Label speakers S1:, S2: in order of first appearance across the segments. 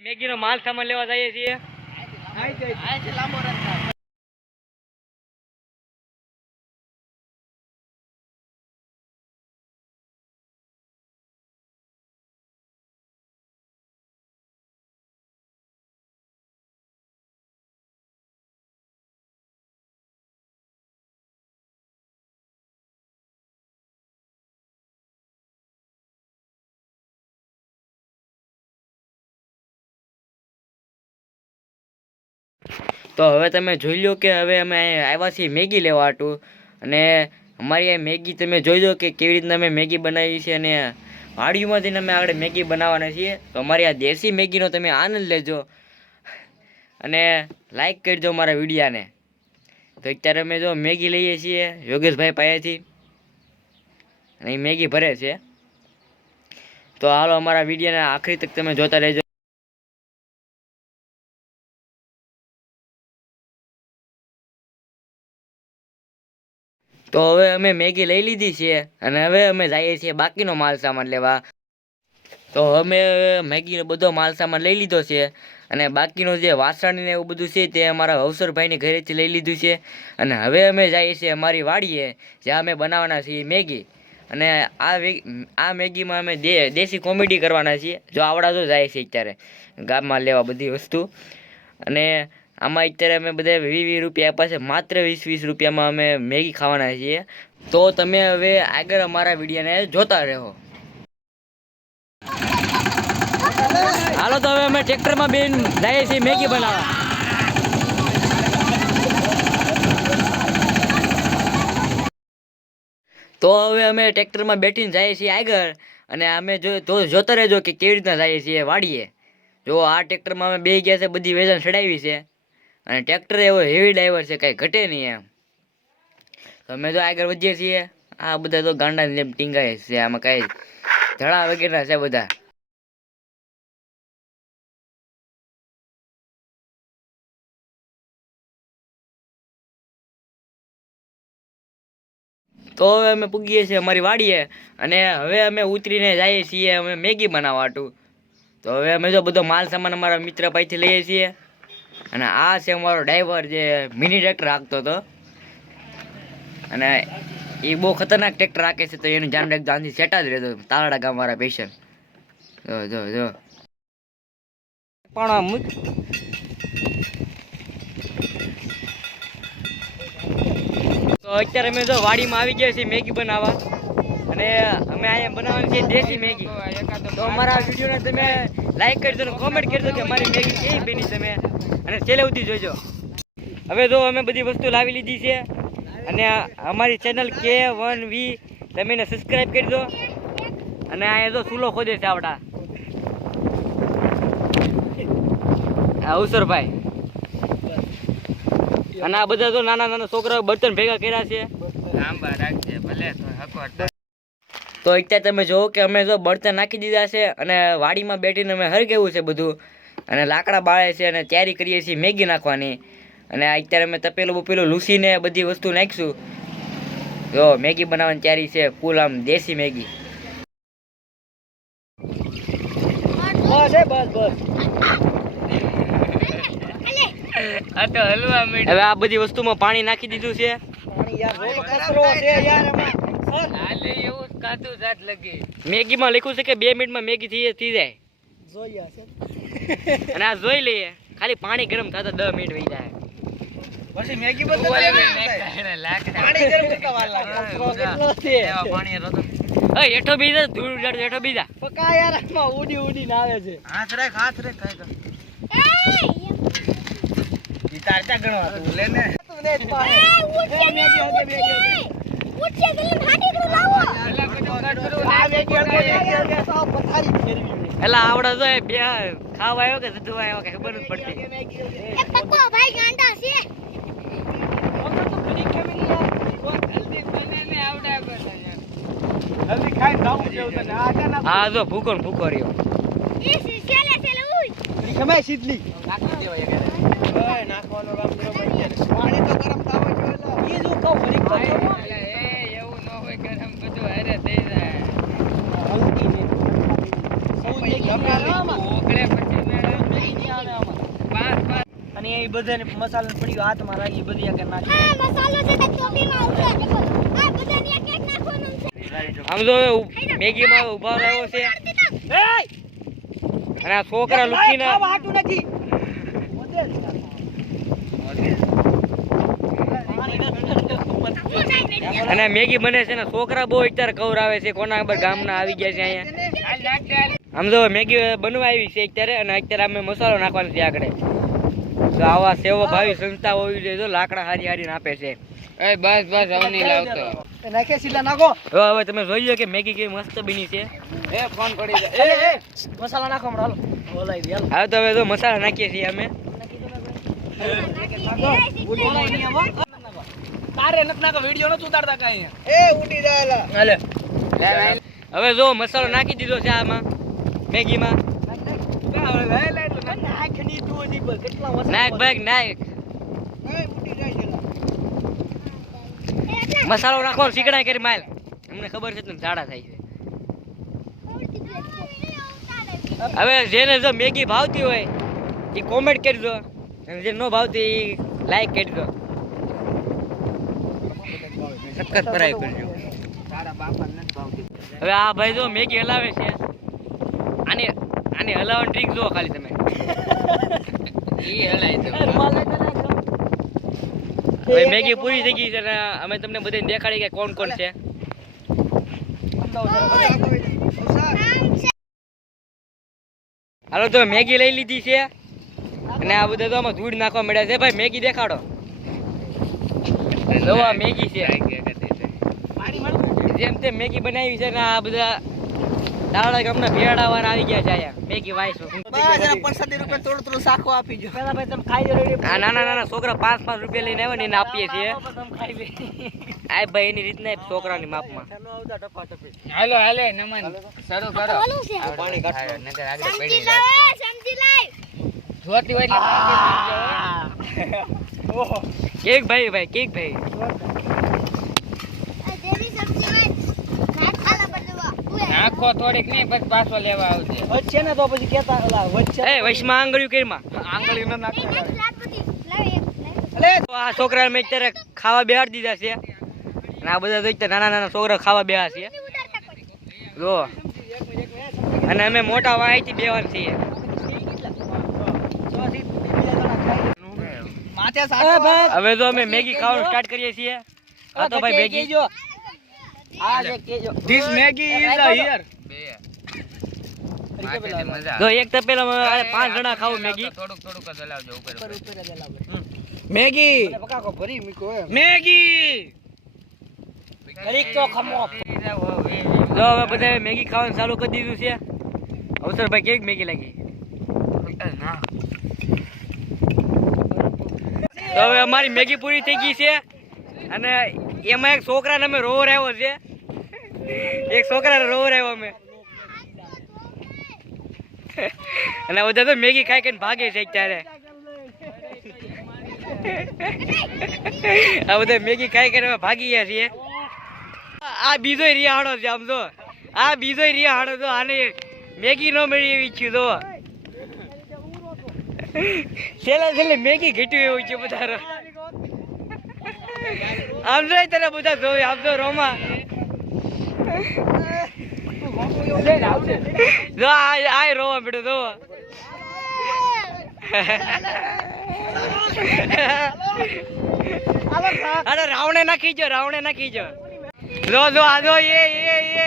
S1: મેગીનો માલ સામાન લેવા જઈએ છીએ. તો હવે તમે જોઈ લો કે હવે અમે આવ્યા છીએ મેગી લેવા હતું અને અમારી આ મેગી તમે જોઈ લો કે કેવી રીતના અમે મેગી બનાવી છે અને વાડીમાંથી અમે આગળ મેગી બનાવવાના છીએ. તો અમારી આ દેશી મેગીનો તમે આનંદ લેજો. અને લાઈક કરજો મારા વિડીયાને. તો અત્યારે અમે જો મેગી લઈએ છીએ યોગેશભાઈ પાસેથી. અને મેગી ભરે છે. તો હાલો અમારા વિડીયોને આખરી તક તમે જોતા રહેજો. તો હવે અમે મેગી લઈ લીધી છે અને હવે અમે જઈએ છીએ બાકીનો માલ સામાન લેવા. તો અમે મેગીનો બધો માલ સામાન લઈ લીધો છે અને બાકીનો જે વાસણ ને એવું બધું છે તે અમારા અવસરભાઈની ઘરેથી લઈ લીધું છે. અને હવે અમે જઈએ છીએ અમારી વાડીએ, જ્યાં અમે બનાવવાના છીએ મેગી. અને આ આ મેગીમાં અમે દેશી કોમેડી કરવાના છીએ. જો આવડા તો જાય છે અત્યારે ગામમાં લેવા બધી વસ્તુ. અને આમાં અત્યારે અમે બધા વીસ વીસ રૂપિયા આપ્યા છે. માત્ર વીસ વીસ રૂપિયામાં અમે મેગી ખાવાના છીએ. તો તમે હવે આગળ અમારા વિડીયોને જોતા રહો. હાલો તો હવે અમે ટ્રેક્ટરમાં બેન જઈએ છીએ મેગી બનાવવા. તો હવે અમે ટ્રેક્ટરમાં બેઠીને જઈએ છીએ આગળ. અને અમે જો જોતા રહેજો કે કેવી રીતના જઈએ છીએ. વાડીએ. જો આ ટ્રેક્ટરમાં અમે બે ગયા છે, બધી વેચાણ ચડાવી છે. અને ટ્રેક્ટર એવો હેવી ડ્રાઈવર છે, કાંઈ ઘટે નહીં એમ. તો અમે તો આગળ વધીએ છીએ. આ બધા તો ગાંડા જેમ ટીંગાય છે, આમાં કાંઈ ધડા વગેરે છે બધા. તો હવે અમે પૂગીએ છીએ અમારી વાડીએ અને હવે અમે ઉતરીને જઈએ છીએ, અમે મેગી બનાવવાટું તો હવે અમે જો બધો માલ સામાન અમારા મિત્ર પાસેથી લઈએ છીએ. અને આ છે અમારો ડ્રાઈવર જે મિની ટ્રેક્ટર હાંકતો હતો. અને એ બહુ ખતરનાક ટ્રેક્ટર રાખે છે, તો એનું ધ્યાન રાખજો. આથી સેટા જ રહેતો તાલાડા ગામ વાળા પેશન જો જો જો. પણ તો અત્યારે અમે જો વાડીમાં આવી ગયા છીએ મેગી બનાવવા. અને અમે અહીંયા બનાવવાની છે દેશી મેગી. તો અમારા વિડીયોને તમે લાઈક કરજો અને કોમેન્ટ કરજો કે અમારી મેગી કેવી બની તમે. અને છેલ્લે સુધી જોજો. હવે જો અમે બધી વસ્તુ લાવી લીધી છે. અને અમારી ચેનલ કે વન વી તમે એને સબસ્ક્રાઈબ દો અને અહીંયા જો ચૂલો ખોદે છે આપણા અવસરભાઈ અને આ બધા તો નાના નાના છોકરાઓ બર્તન ભેગા કર્યા છે. તો અત્યારે તમે જોવો કે અમે જો બળતણ નાખી દીધા છે અને વાડીમાં બેઠીને અમે હરગેવું છે બધું. અને લાકડા બાળે છે અને તૈયારી કરીએ છીએ મેગી નાખવાની. અને આ અત્યારે અમે તપેલું બપેલું લૂસીને બધી વસ્તુ નાખીશું. જો મેગી બનાવવાની તૈયારી છે ફૂલ આમ દેશી મેગી. હવે આ બધી વસ્તુમાં પાણી નાખી દીધું છે. મેગીમાં લખ્યું છે કે બે મિનિટમાં મેગી થઈ થઈ જાય. અને આ જોઈ લઈએ. ખાલી પાણી ગરમ થતા દસ મિનિટ વહી જાય.
S2: પછી મેગી પાણી
S1: હેઠો બીજા ધૂળ ઉડાડ હેઠો બીજા
S2: પકા યાર આમાં ઉડી ઉડી ના આવે છે. હાથ રાખ હાથ રાખ કાઈ ગણવા તું? લે ને. તું મેગી મેગી
S1: એલા આવડે તો બે ખાવા આવ્યો કે ધધવા આવ્યો કે ખબર નથી પડતી.
S2: જલ્દી ખાઈ જાવું જેવું તને આ
S1: જો ભૂકો ને ભૂકો રહ્યો.
S2: ખમાય સીધલી નાખી દેવાય ઓય નાખવાનો કામ બરોબર છે પાણી તો ગરમ થાવ જોઈએ ઈ જો કહું હલ્દી ને સૌ મેગી હમણાં લાવવામાં. મેગી ઈ બધાને મસાલો પડ્યો હાથમાં રાખી બધી આગળ નાખી.
S3: આ મસાલો છે તે ટોપીમાં ઉતરે દેખો આ બધાને એક એક નાખવાનું છે.
S1: આમ જો મેગીમાં ઊભા રહ્યો છે.
S2: એય!
S1: અને આ છોકરા લુકીને
S2: હાટું નથી.
S1: અને મેગી બને છે ને છોકરા બહુ અત્યારે કવરાવે છે કોના ખબર ગામના આવી ગયા છે અહીંયા. આમ જો મેગી બનવા આવી છે અત્યારે અને અત્યારે અમે મસાલો નાખવાનો છે આગળ. તો આવા સેવો ભાવી સંસ્થા હોવી જોઈએ તો લાકડા હારી હારી આપે છે.
S4: એ બસ બસ હવે નહીં લાવતો.
S2: નાખે સીધા નાખો.
S1: હવે હવે તમે જોઈ લો કે મેગી કેવી મસ્ત બની છે.
S4: એ ફોન પડી જાય.
S2: એ એ મસાલા નાખો હમણાં હાલો. બોલાઈ દે હાલો.
S1: હવે તો હવે તો મસાલા નાખીએ છીએ અમે.
S2: તારે નથી નાખો વીડિયો નથી ઉતારતા કાંઈ. એ ઉડી જાય હાલે.
S1: હવે જો મસાલો નાખી દીધો છે આમાં મેગીમાં.
S2: કેટલા
S1: નાખ ભાઈ નાખ
S2: જાય છે
S1: મસાલો નાખો સીકડા કરી માલ. અમને ખબર છે તને ઝાડા થાય છે. હવે જેને જો મેગી ભાવતી હોય એ કોમેન્ટ કરજો. અને જે ન ભાવતી એ લાઈક કરજો. સખત ભરાય કરજો. હવે આ ભાઈ જો મેગી હલાવે છે. આને આને હલાવવાની ટ્રીક જો ખાલી તમે. હવે મેગી પૂરી થઈ ગઈ છે અને અમે તમને બધાને દેખાડી કે કોણ કોણ છે. હાલો તો મેગી લઈ લીધી છે. અને આ બધા તો આમાં ધૂળ નાખવા મળ્યા છે. ભાઈ મેગી દેખાડો. નવા મેગી છે. જેમ તેમ મેગી બનાવી છે ને આ બધા દાડા ગામના ભેળા વાળા આવી ગયા છે અહીંયા મેગી વાઈસ
S2: પંચાસી રૂપિયા થોડું થોડું સાખો આપી જો પેલા ભાઈ તમે ખાઈ
S1: ના નાના નાના છોકરા પાંચ પાંચ રૂપિયા લઈને આવે ને એને આપીએ છીએ. આ ભાઈ એની રીતના છોકરાની માપમાં.
S4: હાલો હાલે નમન. સરો કરો પાણી કાઢો નકર આગળ પડી જાય.
S3: સમજી લાય.
S4: જોતી હોય એટલે
S2: ઓહો.
S1: કેક ભાઈ ભાઈ કેક ભાઈ
S3: આ જેવી સબ્જી હોય ખાટ ખાલા બદલવા ઉએ
S4: નાખો થોડીક નહીં પછી પાછો લેવા આવજે.
S2: વચ્ચે ને તો પછી કેતા ઓલા વચ્ચે
S1: એ વૈશમાં આંગળીઓ કેરમાં
S2: આંગળી ન
S3: લાવ
S2: અલે
S1: તો આ છોકરા મેં અત્યારે ખાવા બેહાડી દીધા છે. અને આ બધા તો નાના નાના છોકરા ખાવા બેહા છે. જો. અને અમે મોટા વાયથી બેવાનું છીએ. હવે તો અમે મેગી ખાવાનું સ્ટાર્ટ કરીએ છીએ. આ તો ભાઈ મેગી.
S2: આ જે કેજો. ધીસ મેગી ઇઝ હિયર
S1: જો એક તો પેલા પાંચ જણા ખાવું મેગી
S4: થોડુંક થોડુંક જ હલાવજો ઉપર ઉપર
S2: મેગી મેગી ઘડીક તો ખમો.
S1: જો હવે બધા મેગી ખાવાનું ચાલુ કરી દીધું છે. અવસરભાઈ કેવી મેગી લાગી? તો હવે અમારી મેગી પૂરી થઈ ગઈ છે. અને એમાં એક છોકરાને અમે રોવર આવ્યો છે. એક છોકરાને રોવર આવ્યો અમે. અને બધા તો મેગી ખાઈ ખાઈને ભાગે છે અત્યારે. આ બધા મેગી ખાઈ ખાઈને ભાગી ગયા છીએ. આ બીજો રિયાહાડો છે, આમ જો. આ બીજો રિયાહાડો તો આને મેગી નો મળી એવી ઈચ્છ્યું તો છેલ્લા છેલ્લે મેગી ઘટ્યું એવું છે બધા આમ જો તને બધા જોઈ આમ જો રોમા. જો આ રોવા બેઠો જો. અરે રાવણે નાખી જો રાવણે નાખી જો જો જો, આ જો એ એ એ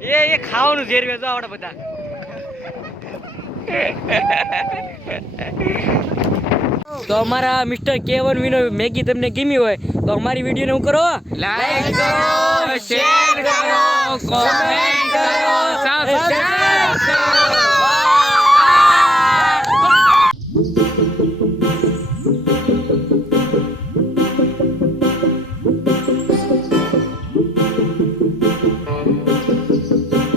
S1: એ એ ખાવાનું ઝેરવે, જો આવડે બધા. તો અમારા મિસ્ટર કે વન વિનો મેગી તમને ગમી હોય, તો અમારી વિડીયોને હું કરો?
S4: લાઈક કરો શેર કરો કોમેન્ટ